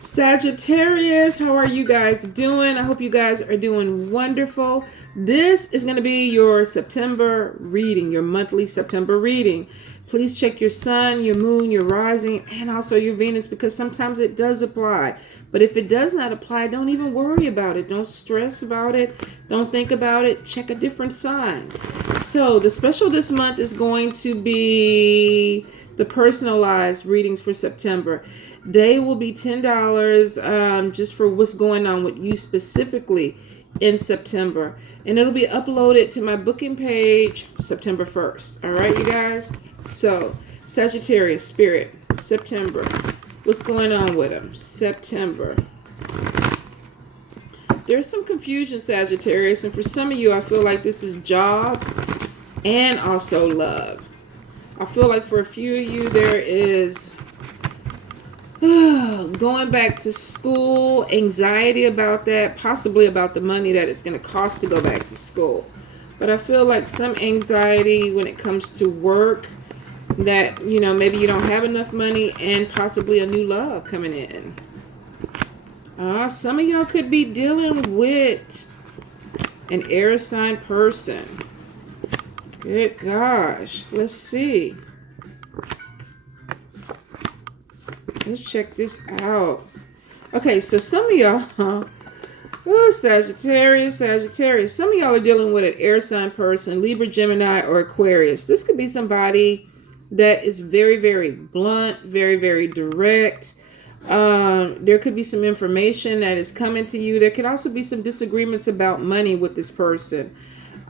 Sagittarius, how are you guys doing? I hope you guys are doing wonderful. This is going to be your September reading, your monthly September reading. Please check your sun, your moon, your rising, and also your Venus, because sometimes it does apply. But if it does not apply, don't even worry about it. Don't stress about it. Don't think about it. Check a different sign. So the special this month is going to be the personalized readings for September. They will be $10 just for what's going on with you specifically in September. And it'll be uploaded to my booking page September 1st. All right, you guys? So, Sagittarius, Spirit, September. What's going on with them? September. There's some confusion, Sagittarius. And for some of you, I feel like this is job and also love. I feel like for a few of you, there is going back to school, anxiety about that, possibly about the money that it's going to cost to go back to school. But I feel like some anxiety when it comes to work, that, you know, maybe you don't have enough money, and possibly a new love coming in. Some of y'all could be dealing with an air sign person. Good gosh. Let's see. Let's check this out. Okay, so some of y'all, Sagittarius. Some of y'all are dealing with an air sign person, Libra, Gemini, or Aquarius. This could be somebody that is very, very blunt, very, very direct. There could be some information that is coming to you. There could also be some disagreements about money with this person.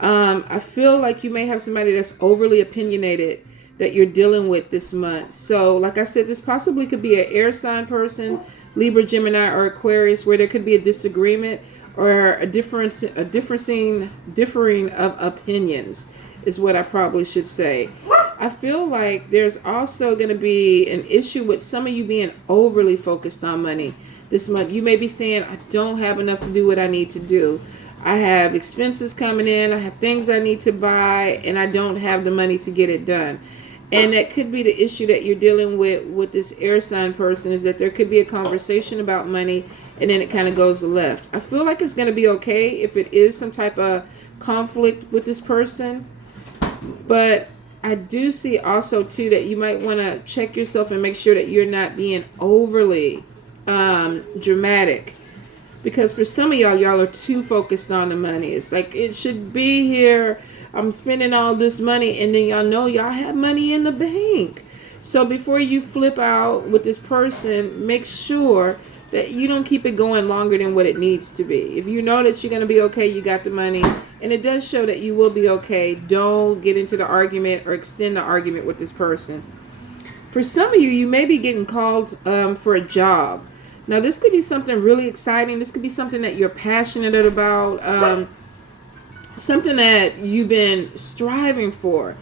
I feel like you may have somebody that's overly opinionated that you're dealing with this month. So, like I said, this possibly could be an air sign person, Libra, Gemini, or Aquarius, where there could be a disagreement or a differing of opinions is what I probably should say. I feel like there's also going to be an issue with some of you being overly focused on money this month. You may be saying, I don't have enough to do what I need to do. I have expenses coming in. I have things I need to buy, and I don't have the money to get it done. And that could be the issue that you're dealing with this air sign person, is that there could be a conversation about money, and then it kind of goes left. I feel like it's going to be okay if it is some type of conflict with this person. But I do see also, too, that you might want to check yourself and make sure that you're not being overly dramatic. Because for some of y'all are too focused on the money. It's like, it should be here. I'm spending all this money, and then y'all know y'all have money in the bank. So before you flip out with this person, make sure that you don't keep it going longer than what it needs to be. If you know that you're going to be okay, you got the money, and it does show that you will be okay, don't get into the argument or extend the argument with this person. For some of you, you may be getting called for a job. Now, this could be something really exciting. This could be something that you're passionate about, something that you've been striving for,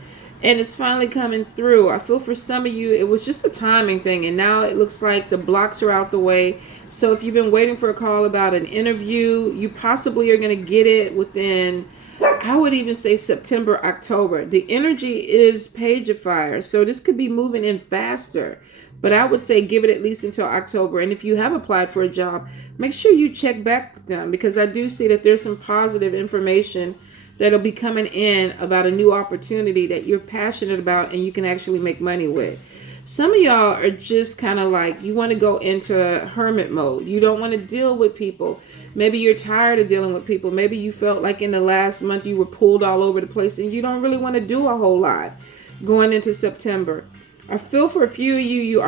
and it's finally coming through. I feel for some of you, it was just a timing thing, and now it looks like the blocks are out the way. So if you've been waiting for a call about an interview, you possibly are going to get it within, I would even say, September, October. The energy is Page of Fire, so this could be moving in faster. But I would say give it at least until October. And if you have applied for a job, make sure you check back with them, because I do see that there's some positive information that'll be coming in about a new opportunity that you're passionate about and you can actually make money with. Some of y'all are just kind of like, you want to go into hermit mode. You don't want to deal with people. Maybe you're tired of dealing with people. Maybe you felt like in the last month you were pulled all over the place and you don't really want to do a whole lot going into September. I feel for a few of you,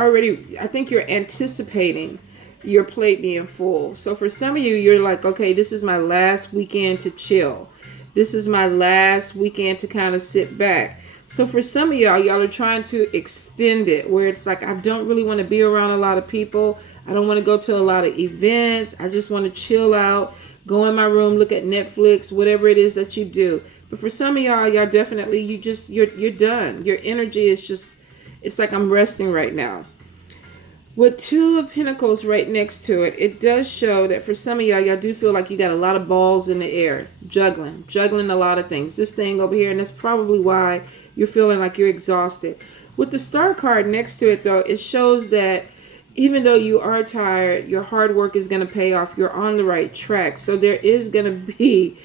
I think you're anticipating your plate being full. So for some of you, you're like, okay, this is my last weekend to chill. This is my last weekend to kind of sit back. So for some of y'all are trying to extend it where it's like, I don't really want to be around a lot of people. I don't want to go to a lot of events. I just want to chill out, go in my room, look at Netflix, whatever it is that you do. But for some of y'all definitely, you're done. Your energy is just, it's like, I'm resting right now. With Two of Pentacles right next to it, it does show that for some of y'all do feel like you got a lot of balls in the air, juggling a lot of things. This thing over here, and that's probably why you're feeling like you're exhausted. With the Star card next to it, though, it shows that even though you are tired, your hard work is going to pay off. You're on the right track. So there is going to be,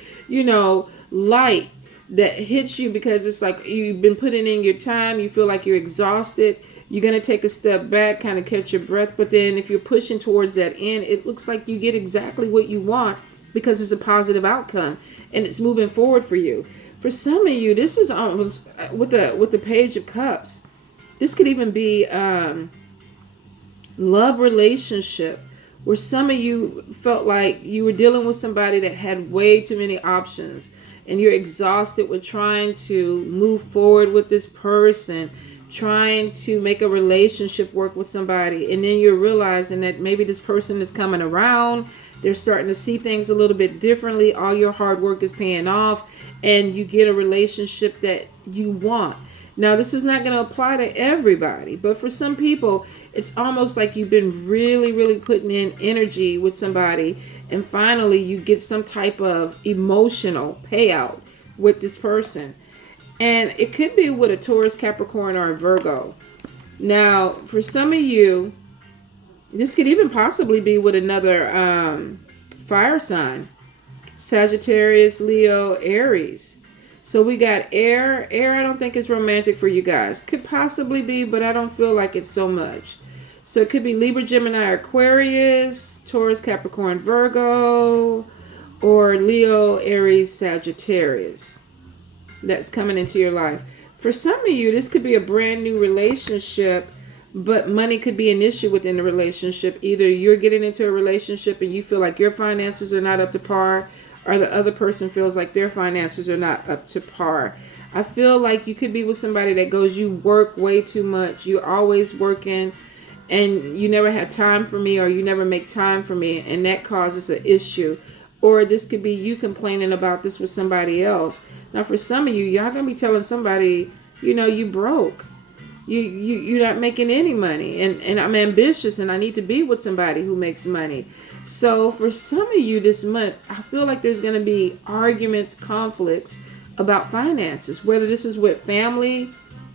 light that hits you, because it's like you've been putting in your time. You feel like you're exhausted. You're going to take a step back, kind of catch your breath. But then if you're pushing towards that end, it looks like you get exactly what you want, because it's a positive outcome and it's moving forward for you. For some of you, this is almost with the Page of Cups. This could even be love relationship, where some of you felt like you were dealing with somebody that had way too many options, and you're exhausted with trying to move forward with this person, trying to make a relationship work with somebody. And then you're realizing that maybe this person is coming around. They're starting to see things a little bit differently. All your hard work is paying off, and you get a relationship that you want. Now, this is not going to apply to everybody, but for some people, it's almost like you've been really, really putting in energy with somebody, and finally you get some type of emotional payout with this person. And it could be with a Taurus, Capricorn, or a Virgo. Now, for some of you, this could even possibly be with another fire sign. Sagittarius, Leo, Aries. So we got air. Air I don't think is romantic for you guys. Could possibly be, but I don't feel like it's so much. So it could be Libra, Gemini, Aquarius, Taurus, Capricorn, Virgo, or Leo, Aries, Sagittarius. That's coming into your life. For some of you, this could be a brand new relationship, but money could be an issue within the relationship. Either you're getting into a relationship and you feel like your finances are not up to par, or the other person feels like their finances are not up to par. I feel like you could be with somebody that goes, you work way too much. You're always working and you never have time for me, or you never make time for me, and that causes an issue. Or this could be you complaining about this with somebody else. Now, for some of you, y'all going to be telling somebody, you broke. You're not making any money, and I'm ambitious and I need to be with somebody who makes money. So for some of you this month, I feel like there's going to be arguments, conflicts about finances, whether this is with family,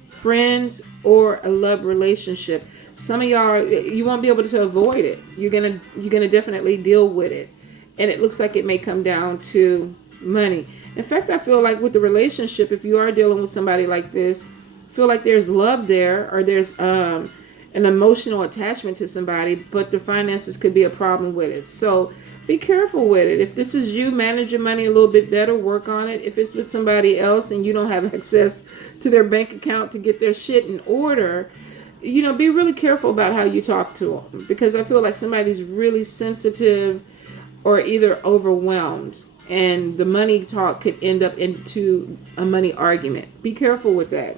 friends, or a love relationship. Some of y'all, you won't be able to avoid it. You're gonna definitely deal with it, and it looks like it may come down to money. In fact, I feel like with the relationship, if you are dealing with somebody like this, feel like there's love there, or there's an emotional attachment to somebody, but the finances could be a problem with it. So be careful with it. If this is you, manage your money a little bit better, work on it. If it's with somebody else and you don't have access to their bank account to get their shit in order, be really careful about how you talk to them, because I feel like somebody's really sensitive or either overwhelmed, and the money talk could end up into a money argument. Be careful with that.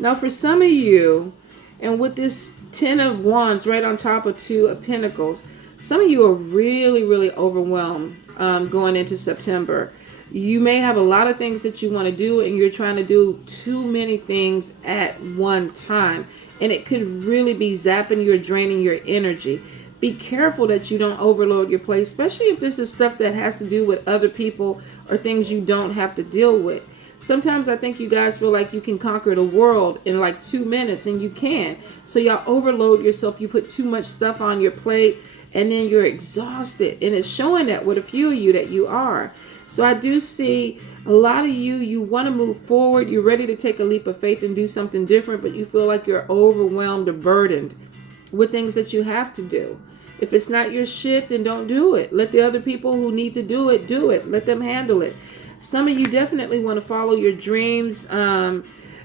Now, for some of you, and with this 10 of Wands right on top of 2 of Pentacles, some of you are really, really overwhelmed going into September. You may have a lot of things that you want to do, and you're trying to do too many things at one time. And it could really be zapping you or draining your energy. Be careful that you don't overload your plate, especially if this is stuff that has to do with other people or things you don't have to deal with. Sometimes I think you guys feel like you can conquer the world in like 2 minutes, and you can. So y'all overload yourself. You put too much stuff on your plate, and then you're exhausted. And it's showing that with a few of you that you are. So I do see a lot of you want to move forward. You're ready to take a leap of faith and do something different, but you feel like you're overwhelmed or burdened with things that you have to do. If it's not your shit, then don't do it. Let the other people who need to do it, do it. Let them handle it. Some of you definitely want to follow your dreams.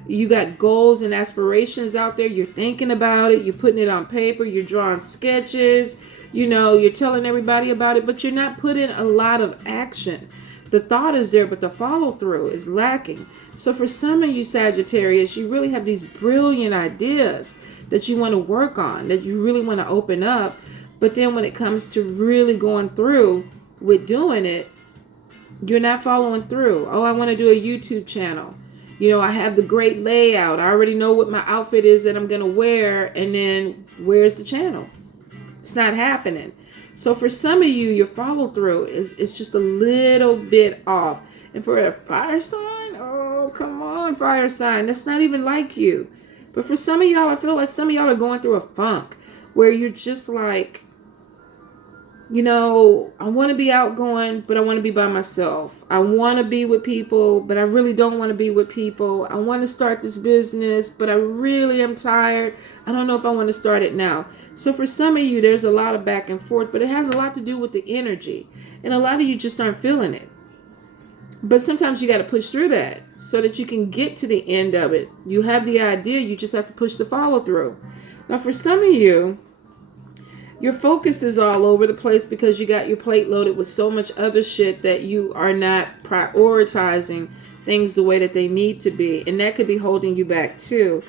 You got goals and aspirations out there. You're thinking about it. You're putting it on paper. You're drawing sketches. You're telling everybody about it, but you're not putting a lot of action. The thought is there, but the follow through is lacking. So for some of you Sagittarius, you really have these brilliant ideas that you want to work on, that you really want to open up. But then when it comes to really going through with doing it, you're not following through. Oh, I want to do a YouTube channel. I have the great layout. I already know what my outfit is that I'm going to wear. And then where's the channel? It's not happening. So for some of you, your follow through is just a little bit off. And for a fire sign, oh, come on, fire sign. That's not even like you. But for some of y'all, I feel like some of y'all are going through a funk. where you're just like, I want to be outgoing, but I want to be by myself. I want to be with people, but I really don't want to be with people. I want to start this business, but I really am tired. I don't know if I want to start it now. So for some of you, there's a lot of back and forth, but it has a lot to do with the energy. And a lot of you just aren't feeling it. But sometimes you got to push through that so that you can get to the end of it. You have the idea, you just have to push the follow through. Now for some of you, your focus is all over the place because you got your plate loaded with so much other shit that you are not prioritizing things the way that they need to be. And that could be holding you back too.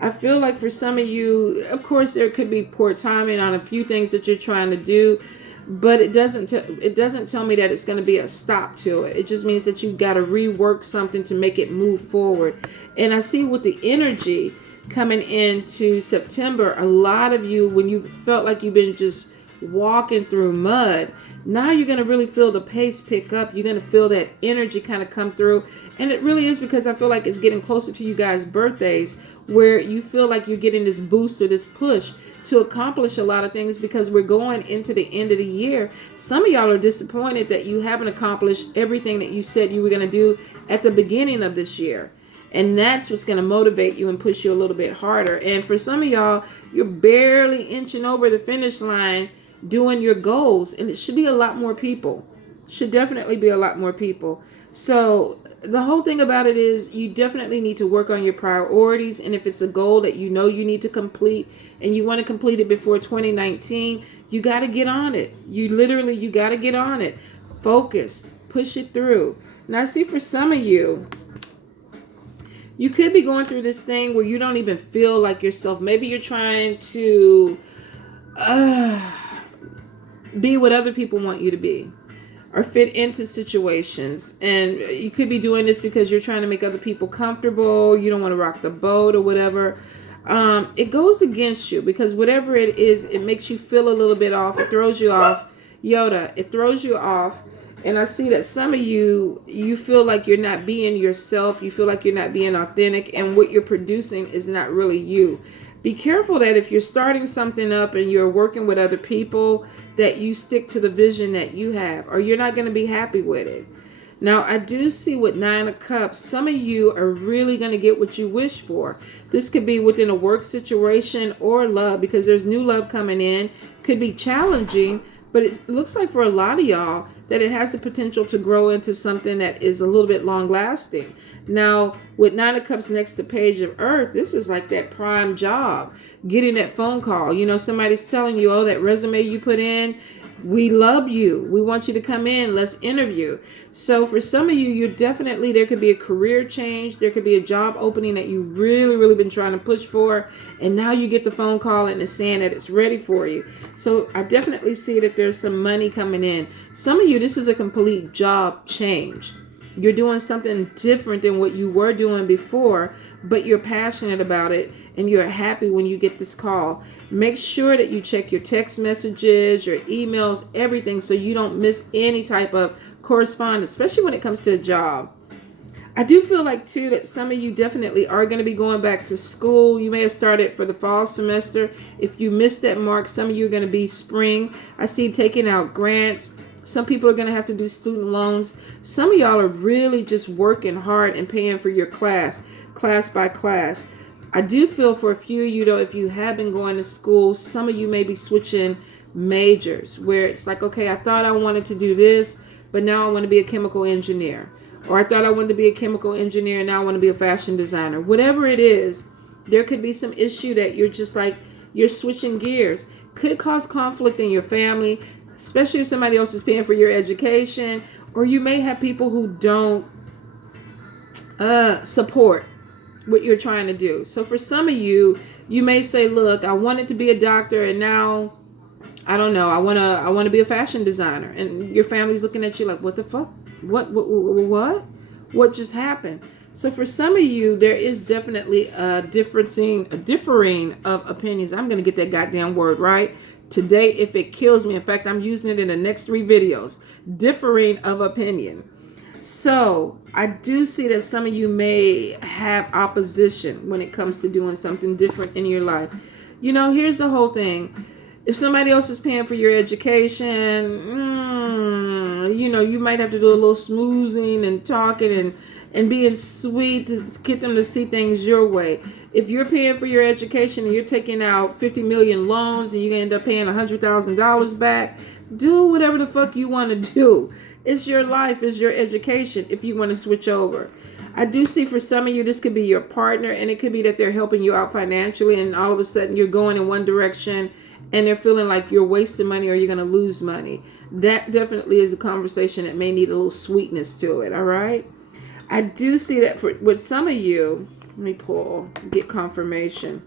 I feel like for some of you, of course, there could be poor timing on a few things that you're trying to do, but it doesn't tell me that it's going to be a stop to it. It just means that you've got to rework something to make it move forward. And I see with the energy coming into September, a lot of you, when you felt like you've been just walking through mud, now you're going to really feel the pace pick up. You're going to feel that energy kind of come through. And it really is because I feel like it's getting closer to you guys' birthdays where you feel like you're getting this boost or this push to accomplish a lot of things because we're going into the end of the year. Some of y'all are disappointed that you haven't accomplished everything that you said you were going to do at the beginning of this year. And that's what's going to motivate you and push you a little bit harder. And for some of y'all, you're barely inching over the finish line doing your goals. And it should be a lot more people. Should definitely be a lot more people. So the whole thing about it is you definitely need to work on your priorities. And if it's a goal that you know you need to complete and you want to complete it before 2019, you got to get on it. You got to get on it. Focus. Push it through. Now, I see for some of you, you could be going through this thing where you don't even feel like yourself. Maybe you're trying to be what other people want you to be or fit into situations. And you could be doing this because you're trying to make other people comfortable. You don't want to rock the boat or whatever. It goes against you because whatever it is, it makes you feel a little bit off. It throws you off. It throws you off. And I see that some of you feel like you're not being yourself. You feel like you're not being authentic. And what you're producing is not really you. Be careful that if you're starting something up and you're working with other people, that you stick to the vision that you have, or you're not going to be happy with it. Now, I do see with 9 of Cups, some of you are really going to get what you wish for. This could be within a work situation or love because there's new love coming in. Could be challenging, but it looks like for a lot of y'all that it has the potential to grow into something that is a little bit long lasting. Now, with 9 of Cups next to Page of Earth, this is like that prime job. Getting that phone call. Somebody's telling you, oh, that resume you put in, we love you. We want you to come in. Let's interview. So for some of you, there could be a career change. There could be a job opening that you really, really been trying to push for. And now you get the phone call and it's saying that it's ready for you. So I definitely see that there's some money coming in. Some of you, this is a complete job change. You're doing something different than what you were doing before, but you're passionate about it and you're happy when you get this call. Make sure that you check your text messages, your emails, everything, so you don't miss any type of correspondence, especially when it comes to a job. I do feel like, too, that some of you definitely are going to be going back to school. You may have started for the fall semester. If you missed that mark, some of you are going to be spring. I see taking out grants. Some people are going to have to do student loans. Some of y'all are really just working hard and paying for your class by class. I do feel for a few of you, though, if you have been going to school, some of you may be switching majors where it's like, okay, I thought I wanted to do this, but now I want to be a chemical engineer. Or I thought I wanted to be a chemical engineer, and now I want to be a fashion designer. Whatever it is, there could be some issue that you're just like, you're switching gears. Could cause conflict in your family, especially if somebody else is paying for your education. Or you may have people who don't support what you're trying to do. So for some of you, you may say, look, I wanted to be a doctor, and now, I don't know, I want to be a fashion designer. And your family's looking at you like, what the fuck? What just happened? So for some of you, there is definitely a differing of opinions. I'm going to get that goddamn word right today if it kills me. In fact, I'm using it in the next 3 videos. Differing of opinion. So I do see that some of you may have opposition when it comes to doing something different in your life. Here's the whole thing. If somebody else is paying for your education, you might have to do a little smoozing and talking and being sweet to get them to see things your way. If you're paying for your education and you're taking out 50 million loans and you're going to end up paying $100,000 back, do whatever the fuck you want to do. It's your life, it's your education if you want to switch over. I do see for some of you, this could be your partner, and it could be that they're helping you out financially, and all of a sudden you're going in one direction and they're feeling like you're wasting money or you're going to lose money. That definitely is a conversation that may need a little sweetness to it, all right? I do see that with some of you, let me get confirmation.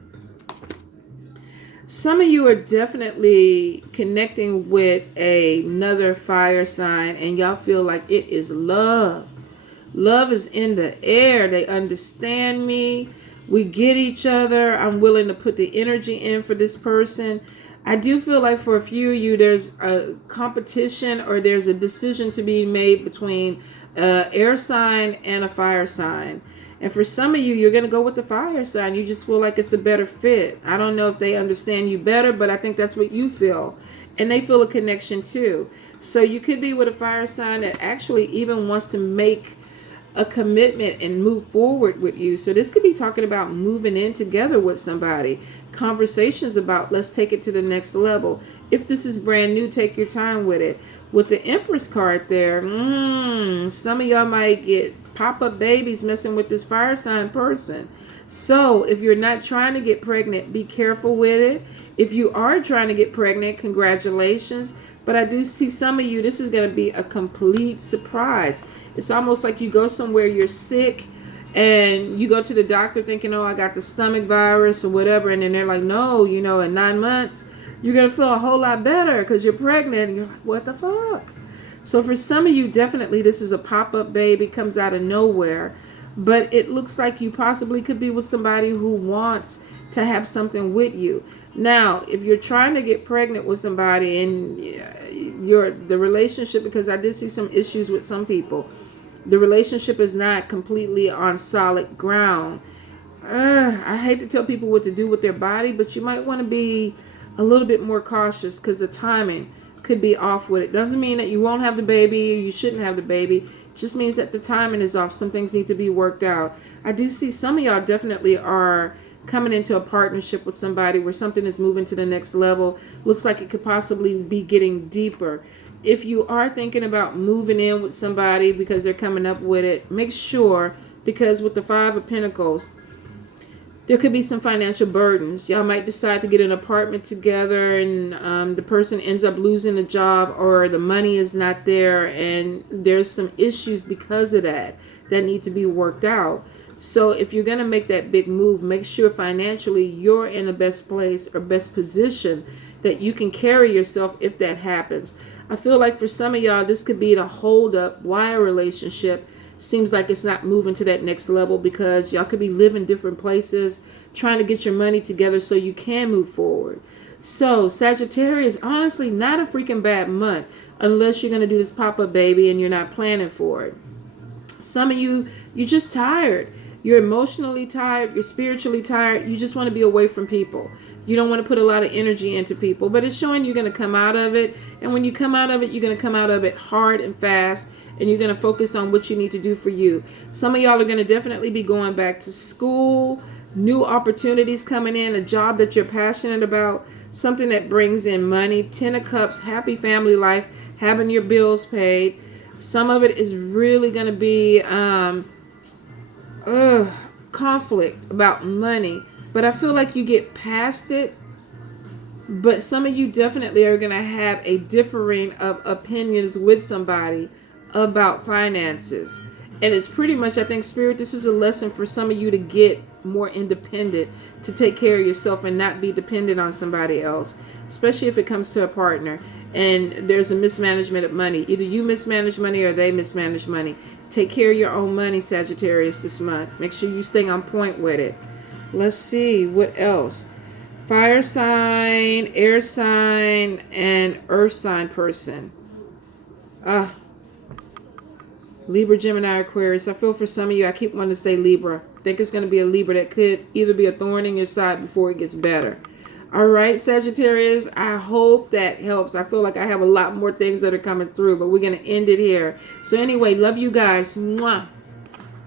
Some of you are definitely connecting with another fire sign, and y'all feel like it is love. Love is in the air. They understand me. We get each other. I'm willing to put the energy in for this person. I do feel like for a few of you, there's a competition or there's a decision to be made between an air sign and a fire sign. And for some of you, you're going to go with the fire sign. You just feel like it's a better fit. I don't know if they understand you better, but I think that's what you feel. And they feel a connection too. So you could be with a fire sign that actually even wants to make a commitment and move forward with you. So this could be talking about moving in together with somebody. Conversations about let's take it to the next level. If this is brand new, take your time with it. With the Empress card there, some of y'all might get pop-up babies messing with this fire sign person. So if you're not trying to get pregnant, be careful with it. If you are trying to get pregnant, congratulations. But I do see some of you, this is going to be a complete surprise. It's almost like you go somewhere, you're sick, and you go to the doctor thinking, oh, I got the stomach virus or whatever. And then they're like, no, in 9 months, you're going to feel a whole lot better because you're pregnant. And you're like, what the fuck? So for some of you, definitely this is a pop-up baby, comes out of nowhere. But it looks like you possibly could be with somebody who wants to have something with you. Now, if you're trying to get pregnant with somebody and the relationship, because I did see some issues with some people, the relationship is not completely on solid ground. I hate to tell people what to do with their body, but you might want to be a little bit more cautious because the timing could be off with it. Doesn't mean that you won't have the baby or you shouldn't have the baby. It just means that the timing is off. Some things need to be worked out. I do see some of y'all definitely are coming into a partnership with somebody where something is moving to the next level. Looks like it could possibly be getting deeper. If you are thinking about moving in with somebody because they're coming up with it, make sure, because with the Five of Pentacles, there could be some financial burdens. Y'all might decide to get an apartment together and the person ends up losing a job or the money is not there and there's some issues because of that need to be worked out. So if you're going to make that big move, make sure financially you're in the best place or best position that you can carry yourself if that happens. I feel like for some of y'all, this could be the hold up why a relationship seems like it's not moving to that next level because y'all could be living different places, trying to get your money together so you can move forward. So Sagittarius, honestly, not a freaking bad month unless you're going to do this pop-up baby and you're not planning for it. Some of you, you're just tired. You're emotionally tired. You're spiritually tired. You just want to be away from people. You don't want to put a lot of energy into people, but it's showing you're going to come out of it. And when you come out of it, you're going to come out of it hard and fast, and you're going to focus on what you need to do for you. Some of y'all are going to definitely be going back to school, new opportunities coming in, a job that you're passionate about, something that brings in money. 10 of Cups, happy family life, having your bills paid. Some of it is really going to be conflict about money, but I feel like you get past it. But some of you definitely are going to have a differing of opinions with somebody about finances. And it's pretty much, I think, Spirit, this is a lesson for some of you to get more independent, to take care of yourself and not be dependent on somebody else, especially if it comes to a partner and there's a mismanagement of money. Either you mismanage money or they mismanage money. Take care of your own money, Sagittarius, this month. Make sure you stay on point with it. Let's see, what else? Fire sign, air sign, and earth sign person. Libra, Gemini, Aquarius. I feel for some of you, I keep wanting to say Libra. I think it's going to be a Libra that could either be a thorn in your side before it gets better. All right, Sagittarius, I hope that helps. I feel like I have a lot more things that are coming through, but we're going to end it here. So anyway, love you guys. Mwah.